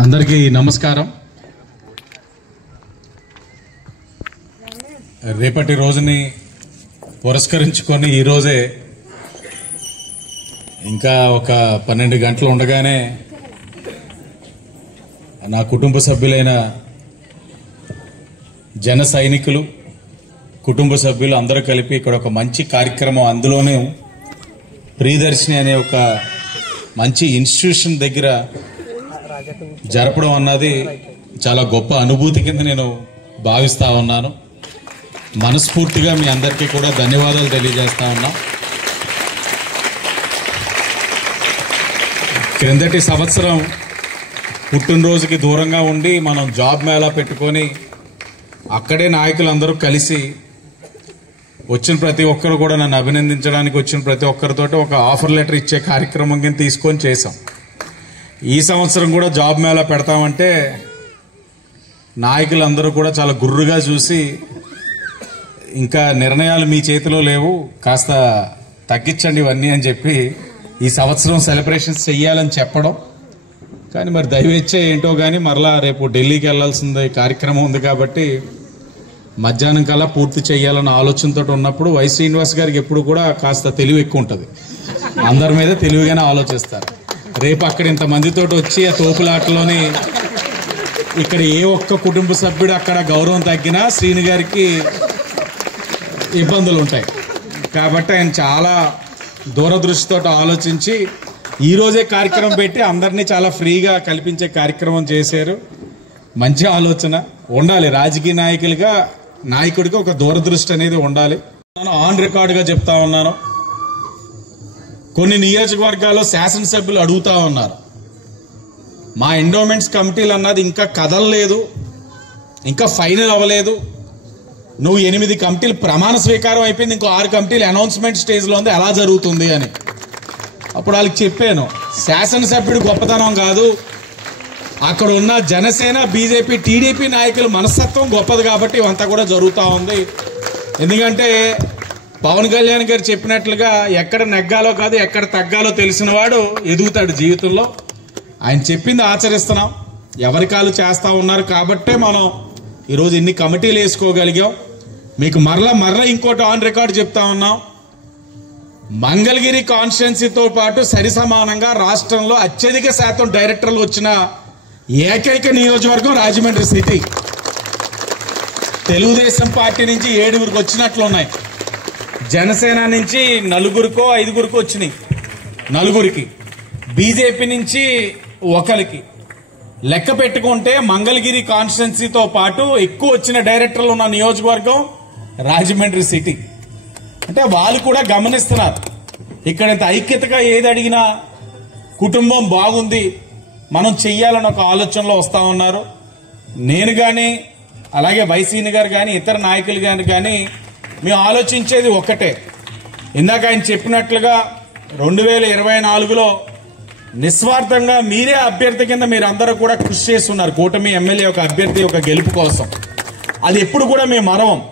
అందరికీ నమస్కారం. రేపటి రోజుని పురస్కరించుకొని ఈరోజే ఇంకా ఒక 12 గంటలు ఉండగానే నా కుటుంబ సభ్యులైన జన సైనికులు కుటుంబ సభ్యులు అందరూ కలిపి ఇక్కడ ఒక మంచి కార్యక్రమం, అందులోనే ప్రియదర్శిని అనే ఒక మంచి ఇన్స్టిట్యూషన్ దగ్గర జరపడం అన్నది చాలా గొప్ప అనుభూతి కింద నేను భావిస్తా ఉన్నాను. మనస్ఫూర్తిగా మీ అందరికీ కూడా ధన్యవాదాలు తెలియజేస్తా ఉన్నా. క్రిందటి సంవత్సరం పుట్టినరోజుకి దూరంగా ఉండి మనం జాబ్ మేళా పెట్టుకొని అక్కడే నాయకులందరూ కలిసి వచ్చిన ప్రతి ఒక్కరు కూడా నన్ను అభినందించడానికి వచ్చిన ప్రతి ఒక్కరితోటి ఒక ఆఫర్ లెటర్ ఇచ్చే కార్యక్రమం కింద తీసుకొని చేశాం. ఈ సంవత్సరం కూడా జాబ్ మేళా పెడతామంటే నాయకులందరూ కూడా చాలా గుర్రుగా చూసి, ఇంకా నిర్ణయాలు మీ చేతిలో లేవు, కాస్త తగ్గించండి ఇవన్నీ అని చెప్పి ఈ సంవత్సరం సెలబ్రేషన్స్ చెయ్యాలని చెప్పడం. కానీ మరి దయవేచ్చే ఏంటో కానీ మరలా రేపు ఢిల్లీకి వెళ్లాల్సింది కార్యక్రమం ఉంది కాబట్టి మధ్యాహ్నం కల్లా పూర్తి చేయాలన్న ఆలోచనతో ఉన్నప్పుడు వై శ్రీనివాస్ గారికి ఎప్పుడు కూడా కాస్త తెలివి ఎక్కువ ఉంటుంది, అందరి మీద తెలివిగానే ఆలోచిస్తారు. రేపు అక్కడ ఇంతమందితో వచ్చి ఆ తోపులాటలోని ఇక్కడ ఏ ఒక్క కుటుంబ సభ్యుడు అక్కడ గౌరవం తగ్గినా శ్రీని గారికి ఇబ్బందులు ఉంటాయి. కాబట్టి ఆయన చాలా దూరదృష్టితో ఆలోచించి ఈరోజే కార్యక్రమం పెట్టి అందరినీ చాలా ఫ్రీగా కల్పించే కార్యక్రమం చేశారు. మంచి ఆలోచన ఉండాలి. రాజకీయ నాయకుడికి ఒక దూరదృష్టి అనేది ఉండాలి. నేను ఆన్ రికార్డుగా చెప్తా ఉన్నాను, కొన్ని నియోజకవర్గాల్లో శాసనసభ్యులు అడుగుతా ఉన్నారు, మా ఎండోమెంట్స్ కమిటీలు అన్నది ఇంకా కదలలేదు, ఇంకా ఫైనల్ అవ్వలేదు, నువ్వు 8 కమిటీలు ప్రమాణ స్వీకారం అయిపోయింది, ఇంకో 6 కమిటీలు అనౌన్స్మెంట్ స్టేజ్లో ఉంది, ఎలా జరుగుతుంది అని. అప్పుడు వాళ్ళకి చెప్పాను, శాసనసభ్యుడు గొప్పతనం కాదు, అక్కడ ఉన్న జనసేన బీజేపీ టీడీపీ నాయకుల మనస్తత్వం గొప్పది కాబట్టి ఇవంతా కూడా జరుగుతూ ఉంది. ఎందుకంటే పవన్ కళ్యాణ్ గారు చెప్పినట్లుగా ఎక్కడ నెగ్గాలో కాదు ఎక్కడ తగ్గాలో తెలిసిన వాడు ఎదుగుతాడు జీవితంలో. ఆయన చెప్పింది ఆచరిస్తున్నాం, ఎవరి కాలు చేస్తూ ఉన్నారు కాబట్టే మనం ఈరోజు ఇన్ని కమిటీలు వేసుకోగలిగాం. మీకు మరలా ఇంకోటి ఆన్ రికార్డు చెప్తా ఉన్నాం, మంగళగిరి కాన్స్టిట్యున్సీతో పాటు సరిసమానంగా రాష్ట్రంలో అత్యధిక శాతం డైరెక్టర్లు వచ్చిన ఏకైక నియోజకవర్గం రాజమండ్రి సిటీ. తెలుగుదేశం పార్టీ నుంచి 7 వచ్చినట్లున్నాయి, జనసేన నుంచి 4-5 వచ్చినాయి, 4, బీజేపీ నుంచి 1. లెక్క పెట్టుకుంటే మంగళగిరి కాన్స్టిట్యున్సీతో పాటు ఎక్కువ వచ్చిన డైరెక్టర్లు ఉన్న నియోజకవర్గం రాజమండ్రి సిటీ. అంటే వాళ్ళు కూడా గమనిస్తున్నారు, ఇక్కడ ఇంత ఐక్యతగా ఏది అడిగినా కుటుంబం బాగుంది, మనం చెయ్యాలని ఒక ఆలోచనలో వస్తా ఉన్నారు. నేను కానీ అలాగే వైసీని గారు కానీ ఇతర నాయకులు కానీ మేము ఆలోచించేది ఒక్కటే. ఇందాక ఆయన చెప్పినట్లుగా 2024లో నిస్వార్థంగా మీరే అభ్యర్థి కింద మీరు అందరూ కూడా కృషి చేస్తున్నారు, కూటమి ఎమ్మెల్యే ఒక అభ్యర్థి ఒక గెలుపు కోసం. అది ఎప్పుడు కూడా మేము మరవం.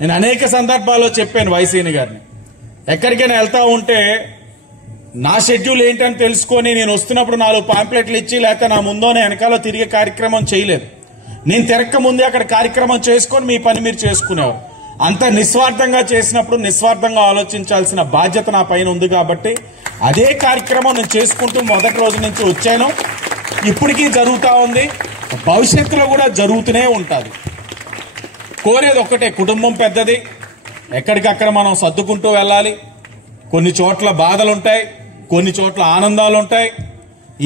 నేను అనేక సందర్భాల్లో చెప్పాను వైసీని గారిని, ఎక్కడికైనా వెళ్తా ఉంటే నా షెడ్యూల్ ఏంటని తెలుసుకొని నేను వస్తున్నప్పుడు 4 పాంప్లెట్లు ఇచ్చి లేకపోతే నా ముందోనే వెనకాల తిరిగే కార్యక్రమం చేయలేదు. నేను తిరక్క ముందే అక్కడ కార్యక్రమం చేసుకొని మీ పని మీరు చేసుకునేవారు. అంత నిస్వార్థంగా చేసినప్పుడు నిస్వార్థంగా ఆలోచించాల్సిన బాధ్యత నా పైన ఉంది కాబట్టి అదే కార్యక్రమం నేను చేసుకుంటూ మొదటి రోజు నుంచి వచ్చాను. ఇప్పటికీ జరుగుతూ ఉంది, భవిష్యత్తులో కూడా జరుగుతూనే ఉంటుంది. కోరేది ఒక్కటే, కుటుంబం పెద్దది, ఎక్కడికక్కడ మనం సర్దుకుంటూ వెళ్ళాలి. కొన్ని చోట్ల బాధలుంటాయి, కొన్ని చోట్ల ఆనందాలు ఉంటాయి.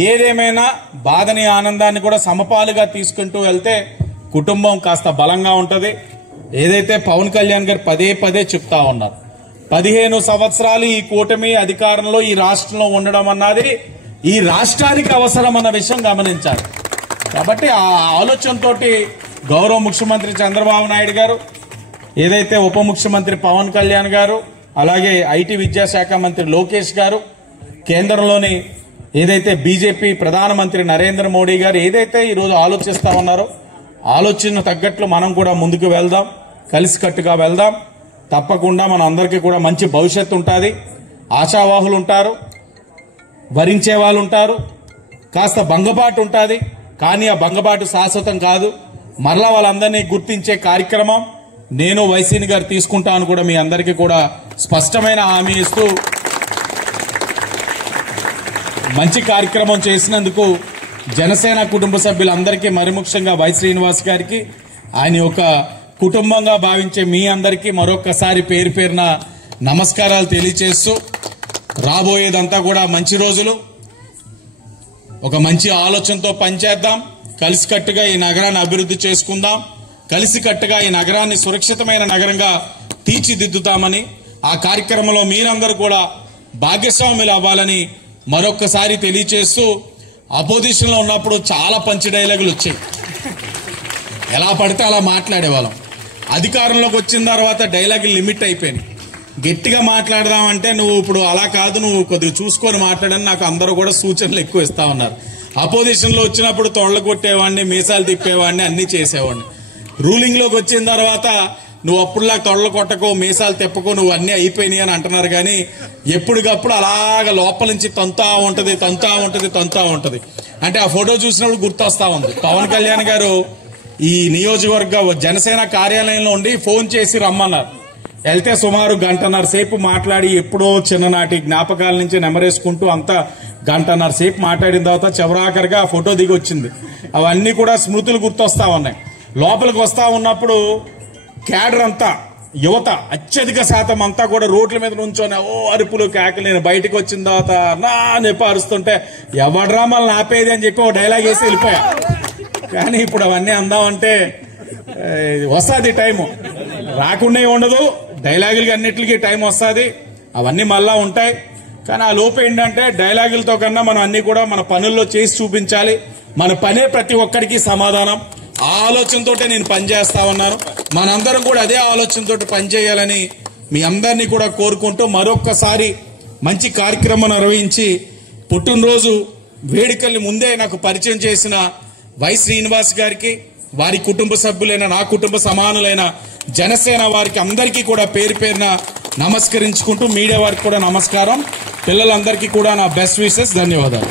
ఏదేమైనా బాధని ఆనందాన్ని కూడా సమపాలుగా తీసుకుంటూ వెళ్తే కుటుంబం కాస్త బలంగా ఉంటుంది. ఏదైతే పవన్ కళ్యాణ్ గారు పదే చెప్తా ఉన్నారు, 15 సంవత్సరాలు ఈ కూటమి అధికారంలో ఈ రాష్ట్రంలో ఉండడం అన్నది ఈ రాష్ట్రానికి అవసరం అన్న విషయం గమనించాలి. కాబట్టి ఆ ఆలోచనతో గౌరవ ముఖ్యమంత్రి చంద్రబాబు నాయుడు గారు, ఏదైతే ఉప ముఖ్యమంత్రి పవన్ కళ్యాణ్ గారు, అలాగే ఐటీ విద్యాశాఖ మంత్రి లోకేష్ గారు, కేంద్రంలోని ఏదైతే బీజేపీ ప్రధానమంత్రి నరేంద్ర మోడీ గారు ఏదైతే ఈరోజు ఆలోచిస్తా ఉన్నారో ఆలోచన తగ్గట్లు మనం కూడా ముందుకు వెళ్దాం, కలిసికట్టుగా వెళ్దాం. తప్పకుండా మన అందరికీ కూడా మంచి భవిష్యత్తు ఉంటుంది. ఆశావాహులు ఉంటారు, భరించే వాళ్ళు ఉంటారు, కాస్త భంగపాటు ఉంటుంది. కానీ ఆ భంగపాటు శాశ్వతం కాదు. మరలా వాళ్ళందరినీ గుర్తించే కార్యక్రమం నేను వైసీని గారు తీసుకుంటాను కూడా మీ అందరికీ కూడా స్పష్టమైన హామీ ఇస్తూ మంచి కార్యక్రమం చేసినందుకు జనసేన కుటుంబ సభ్యులందరికీ మరి ముఖ్యంగా వై శ్రీనివాస్ గారికి ఆయన ఒక కుటుంబంగా భావించే మీ అందరికీ మరొకసారి పేరు పేరున నమస్కారాలు తెలియజేస్తూ రాబోయేదంతా కూడా మంచి రోజులు, ఒక మంచి ఆలోచనతో పనిచేద్దాం, కలిసికట్టుగా ఈ నగరాన్ని అభివృద్ధి చేసుకుందాం, కలిసికట్టుగా ఈ నగరాన్ని సురక్షితమైన నగరంగా తీర్చిదిద్దుతామని, ఆ కార్యక్రమంలో మీరందరూ కూడా భాగస్వాములు అవ్వాలని మరొక్కసారి తెలియచేస్తూ అపోజిషన్ లో ఉన్నప్పుడు చాలా పంచి డైలాగులు వచ్చాయి, ఎలా పడితే అలా మాట్లాడేవాళ్ళం. అధికారంలోకి వచ్చిన తర్వాత డైలాగులు లిమిట్ అయిపోయినాయి. గట్టిగా మాట్లాడదామంటే నువ్వు ఇప్పుడు అలా కాదు, నువ్వు కొద్దిగా చూసుకొని మాట్లాడని నాకు అందరూ కూడా సూచనలు ఎక్కువ ఇస్తా ఉన్నారు. అపోజిషన్ లో వచ్చినప్పుడు తొడలు కొట్టేవాడిని, మీసాలు తిప్పేవాడిని, అన్ని చేసేవాడిని. రూలింగ్ లోకి వచ్చిన తర్వాత నువ్వు అప్పుడులా తొడలు కొట్టకో, మీసాలు తిప్పకో, నువ్వు అన్ని అయిపోయినాయి అని అంటున్నారు. కానీ ఎప్పటికప్పుడు అలాగ లోపల నుంచి తంతా ఉంటది. అంటే ఆ ఫోటో చూసినప్పుడు గుర్తొస్తా ఉంది. పవన్ కళ్యాణ్ గారు ఈ నియోజకవర్గ జనసేన కార్యాలయంలో ఉండి ఫోన్ చేసి రమ్మన్నారు. వెళ్తే సుమారు గంటన్నర సేపు మాట్లాడి ఎప్పుడో చిన్ననాటి జ్ఞాపకాల నుంచి నెమరేసుకుంటూ అంతా గంటన్నర సేపు మాట్లాడిన తర్వాత చివరాఖరిగా ఆ ఫోటో దిగి వచ్చింది. అవన్నీ కూడా స్మృతులు గుర్తొస్తా ఉన్నాయి. లోపలికి వస్తా ఉన్నప్పుడు క్యాడర్ అంతా, యువత అత్యధిక శాతం అంతా కూడా రోడ్ల మీద నుంచొని ఓ అరుపులు కేకలు. నేను బయటకు వచ్చిన తర్వాత నా నెప్ప అరుస్తుంటే ఎవడ్రా మనల్ని ఆపేది అని చెప్పి ఓ డైలాగ్ వేసి వెళ్ళిపోయా. కానీ ఇప్పుడు అవన్నీ అందామంటే వస్తుంది టైము, రాకుండా ఉండదు. డైలాగులకి అన్నిటికీ టైం వస్తుంది, అవన్నీ మళ్ళా ఉంటాయి. కానీ ఆ లోపు ఏంటంటే డైలాగులతో కన్నా మనం అన్ని కూడా మన పనుల్లో చేసి చూపించాలి. మన పనే ప్రతి ఒక్కరికి సమాధానం. ఆ ఆలోచనతోటే నేను పనిచేస్తా ఉన్నాను. మనందరం కూడా అదే ఆలోచనతో పనిచేయాలని మీ అందరినీ కూడా కోరుకుంటూ మరొక్కసారి మంచి కార్యక్రమం నిర్వహించి పుట్టినరోజు వేడుకల్ని ముందే నాకు పరిచయం చేసిన వై శ్రీనివాస్ గారికి, వారి కుటుంబ సభ్యులైన నా కుటుంబ సమానులైన జనసేన వారికి అందరికీ కూడా పేరు పేరున నమస్కరించుకుంటూ మీడియా వారికి కూడా నమస్కారం. పిల్లలందరికీ కూడా నా బెస్ట్ విషెస్, ధన్యవాదాలు.